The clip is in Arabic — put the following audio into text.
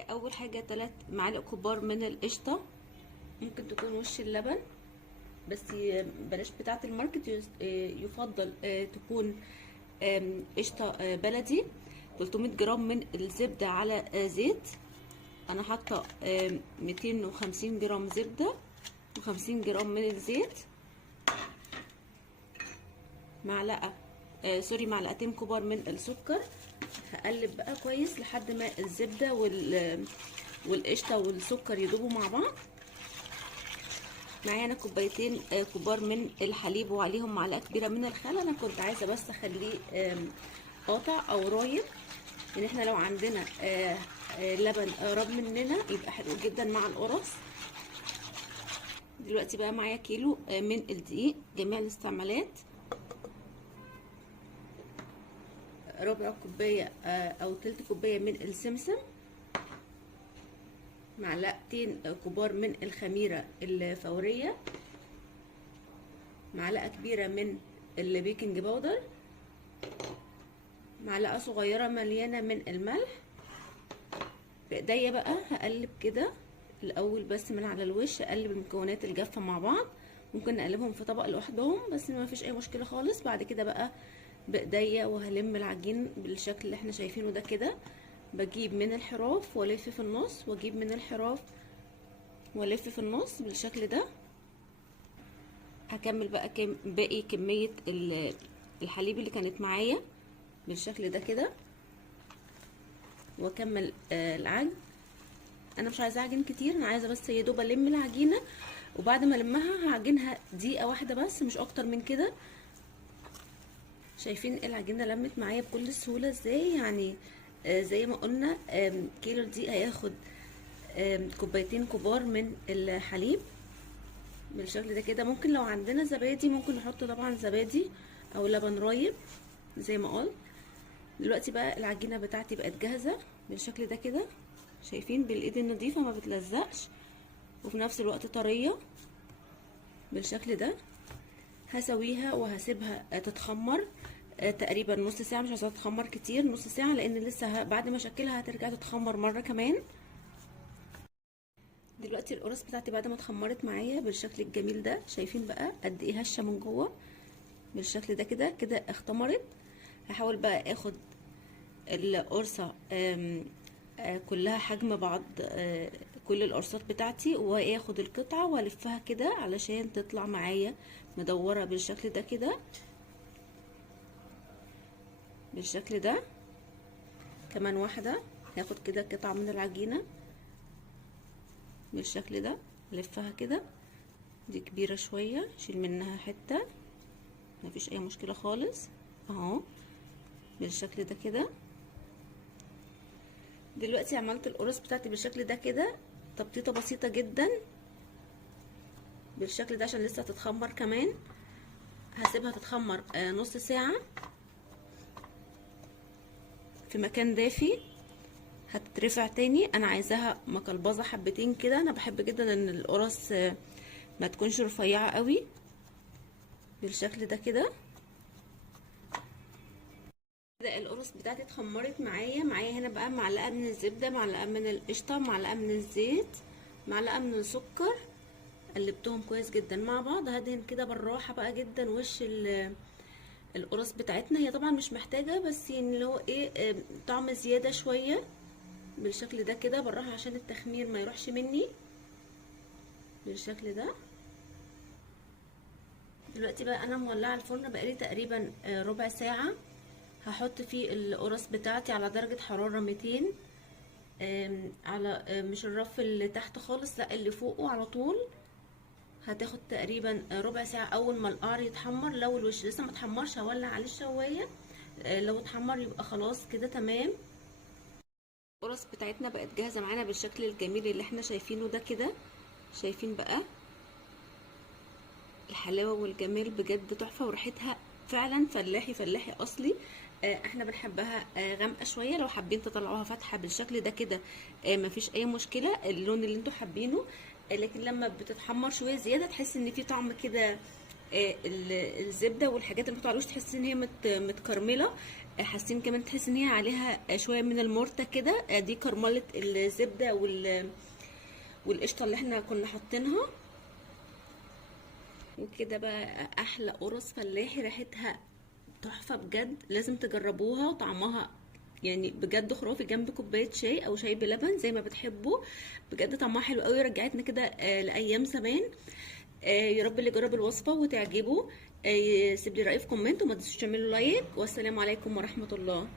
اول حاجه 3 معالق كبار من القشطه، ممكن تكون وش اللبن بس بلاش بتاعه الماركت، يفضل تكون قشطه بلدي. 300 جرام من الزبده على زيت. انا حاطه 250 جرام زبده و50 جرام من الزيت. معلقتين كبار من السكر. هقلب بقى كويس لحد ما الزبده والقشطه والسكر يدوبوا مع بعض. معايا انا كوبايتين كبار من الحليب وعليهم معلقه كبيره من الخل. انا كنت عايزه بس اخليه قاطع او رايب، لان احنا لو عندنا لبن قرب مننا يبقى حلو جدا مع القرص. دلوقتي بقى معايا كيلو من الدقيق جميع الاستعمالات، ربع كوبايه او تلت كوبايه من السمسم، معلقتين كبار من الخميره الفوريه، معلقه كبيره من البيكنج باودر، معلقه صغيره مليانه من الملح. بايديا بقى هقلب كده الاول بس من على الوش، اقلب المكونات الجافه مع بعض. ممكن نقلبهم في طبق لوحدهم بس ما فيش اي مشكله خالص. بعد كده بقى بايديا وهلم العجين بالشكل اللي احنا شايفينه ده كده. بجيب من الحراف والف في النص، واجيب من الحراف والف في النص بالشكل ده. هكمل بقى باقي كميه الحليب اللي كانت معايا بالشكل ده كده، واكمل العجن. انا مش عايزه اعجن كتير، انا عايزه بس يا دوب الم العجينه، وبعد ما المها هعجنها دقيقه واحده بس مش اكتر من كده. شايفين العجينه لمت معايا بكل سهوله ازاي؟ يعني زي ما قلنا كيلو دقيق هياخد كوبايتين كبار من الحليب بالشكل ده كده. ممكن لو عندنا زبادي ممكن نحط طبعا زبادي او لبن رايب زي ما قلت. دلوقتي بقى العجينه بتاعتي بقت جاهزه بالشكل ده كده، شايفين بالايد النظيفه ما بتلزقش وفي نفس الوقت طريه بالشكل ده. هسويها وهسيبها تتخمر تقريبا نص ساعه، مش عايزاها تتخمر كتير، نص ساعه، لان لسه بعد ما اشكلها هترجع تتخمر مره كمان. دلوقتي القرص بتاعتي بعد ما اتخمرت معايا بالشكل الجميل ده، شايفين بقى قد ايه هشه من جوه بالشكل ده كده كده اختمرت. هحاول بقى اخد القرصه كلها حجم بعض، كل القرصات بتاعتي، واخد القطعه والفها كده علشان تطلع معايا مدوره بالشكل ده كده، بالشكل ده. كمان واحده هاخد كده قطعه من العجينه بالشكل ده، الفها كده. دي كبيره شويه، شيل منها حته مفيش اي مشكله خالص اهو بالشكل ده كده. دلوقتي عملت القرص بتاعتي بالشكل ده كده، تبطيطه بسيطه جدا بالشكل ده عشان لسه هتتخمر كمان. هسيبها تتخمر نص ساعه في مكان دافي. هتترفع تاني، انا عايزاها مقلبظه حبتين كده. انا بحب جدا ان القرص ما تكونش رفيعه قوي بالشكل ده كده. القرص بتاعتي اتخمرت معايا هنا بقى معلقه من الزبده، معلقه من القشطه، معلقه من الزيت، معلقه من السكر. قلبتهم كويس جدا مع بعض. هدهن كده بالراحه بقى جدا وش القرص بتاعتنا. هي طبعا مش محتاجه، بس يعني اللي هو ايه طعم زياده شويه بالشكل ده كده بالراحه عشان التخمير ما يروحش مني بالشكل ده. دلوقتي بقى انا مولعه الفرن بقالي تقريبا ربع ساعه. هحط فيه القرص بتاعتي على درجه حراره 200، على مش الرف اللي تحت خالص، لا اللي فوقه على طول. هتاخد تقريبا ربع ساعه اول ما القعر يتحمر. لو الوش لسه ما اتحمرش هولع عليه الشوايه، لو اتحمر يبقى خلاص كده تمام. القرص بتاعتنا بقت جاهزه معانا بالشكل الجميل اللي احنا شايفينه ده كده. شايفين بقى الحلاوه والجمال بجد تحفه، وريحتها فعلا فلاحي فلاحي اصلي. احنا بنحبها غامقه شويه. لو حابين تطلعوها فاتحه بالشكل ده كده مفيش اي مشكله، اللون اللي انتوا حابينه. لكن لما بتتحمر شويه زياده تحس ان في طعم كده الزبده والحاجات اللي بتحطوا على الوش، تحس ان هي متكرمله. حاسين كمان تحس ان هي عليها شويه من المرتة كده. دي كرمله الزبده والقشطه اللي احنا كنا حاطينها. وكده بقى احلى قرص فلاحي، ريحتها تحفه بجد، لازم تجربوها. وطعمها يعني بجد خرافي، جنب كوبايه شاي او شاي بلبن زي ما بتحبوا. بجد طعمها حلو قوي، رجعتنا كده لايام زمان. يا رب اللي يجرب الوصفه وتعجبه يسيب لي رايه في كومنت، وما تنسوش تعملوا لايك. والسلام عليكم ورحمه الله.